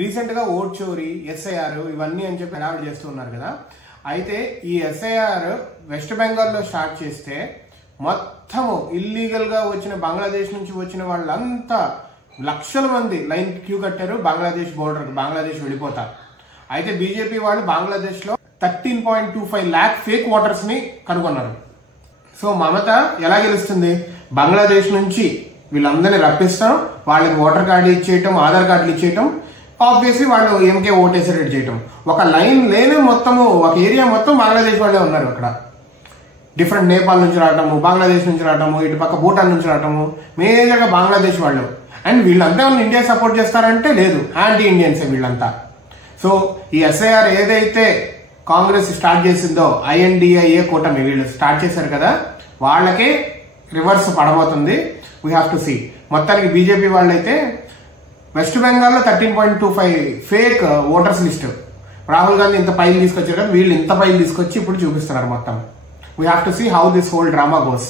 Recent గా vote చోరీ, SIR ఇవన్నీ అని చెప్పి హడావిడి చేస్తూ ఉన్నారు కదా. అయితే ఈ ఎస్ఐఆర్ వెస్ట్ బెంగాల్లో స్టార్ట్ చేస్తే మొత్తము ఇల్లీగల్ గా వచ్చిన బంగ్లాదేశ్ నుంచి వచ్చిన వాళ్ళంతా లక్షల మంది లైన్ క్యూ కట్టారు బంగ్లాదేశ్ బోర్డర్, బంగ్లాదేశ్ వెళ్ళిపోతారు. అయితే బీజేపీ వాళ్ళు బంగ్లాదేశ్ లో 13.25 lakh ఫేక్ ఓటర్స్ ని కనుగొన్నారు. సో మమత ఎలా గెలుస్తుంది? బంగ్లాదేశ్ నుంచి వీళ్ళందరినీ రప్పిస్తాం, వాళ్ళకి ఓటర్ కార్డు ఇచ్చేయటం, ఆధార్ కార్డులు ఇచ్చేయటం, ఆబ్వియస్లీ వాళ్ళు ఎంకే ఓటేసేటట్టు చేయటం. ఒక లైన్ లేని మొత్తము, ఒక ఏరియా మొత్తం బంగ్లాదేశ్ వాళ్ళే ఉన్నారు. అక్కడ డిఫరెంట్ నేపాల్ నుంచి రావటము, బంగ్లాదేశ్ నుంచి రావటము, ఇటు పక్క భూటాన్ నుంచి రావటము, మేజర్గా బంగ్లాదేశ్ వాళ్ళు. అండ్ వీళ్ళంతా ఇండియా సపోర్ట్ చేస్తారంటే లేదు, యాంటీ ఇండియన్సే వీళ్ళంతా. సో ఈ ఎస్ఐఆర్ ఏదైతే కాంగ్రెస్ స్టార్ట్ చేసిందో, INDIA కూటమి వీళ్ళు స్టార్ట్ చేశారు కదా, వాళ్ళకే రివర్స్ పడబోతుంది. We have to see. మొత్తానికి బీజేపీ వాళ్ళైతే వెస్ట్ బెంగాల్లో 13.25 fake voters list, Rahul Gandhi ఇంత పైలు తీసుకొచ్చారు కదా, వీళ్ళు ఇంత పైలు తీసుకొచ్చి ఇప్పుడు చూపిస్తున్నారు మొత్తం. We have to see how this whole drama goes.